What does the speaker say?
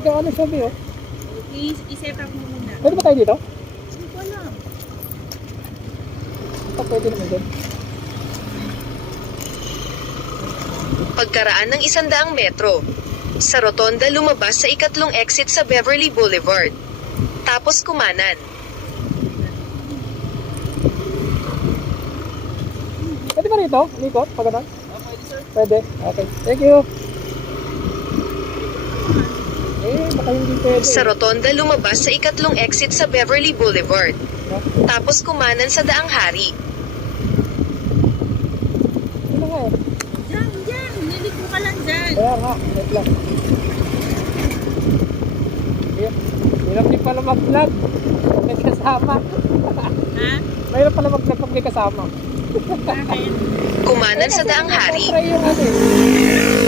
Ito ano sabi oh. I-set up mo muna. Pwede ba tayo dito? Hindi ko alam. Pwede naman doon. Pagkaraan ng 100 metro. Sa rotonda lumabas sa ikatlong exit sa Beverly Boulevard. Tapos kumanan. Pwede ba rito? Likot? Pag ganun? Pwede sir. Pwede? Okay. Thank you. Baka hindi pwede. Sa rotonda lumabas sa ikatlong exit sa Beverly Boulevard. Tapos kumanan sa Daang Hari. Ano nga eh? Diyan. Niliko ka lang dyan. Kaya nga. Wait lang. Hirap din pala mag-vlog. May kasama. Ha? Mahirap pala mag-vlog pag may kasama. Bakit? Kumanan sa Daang Hari. Try yung ano eh.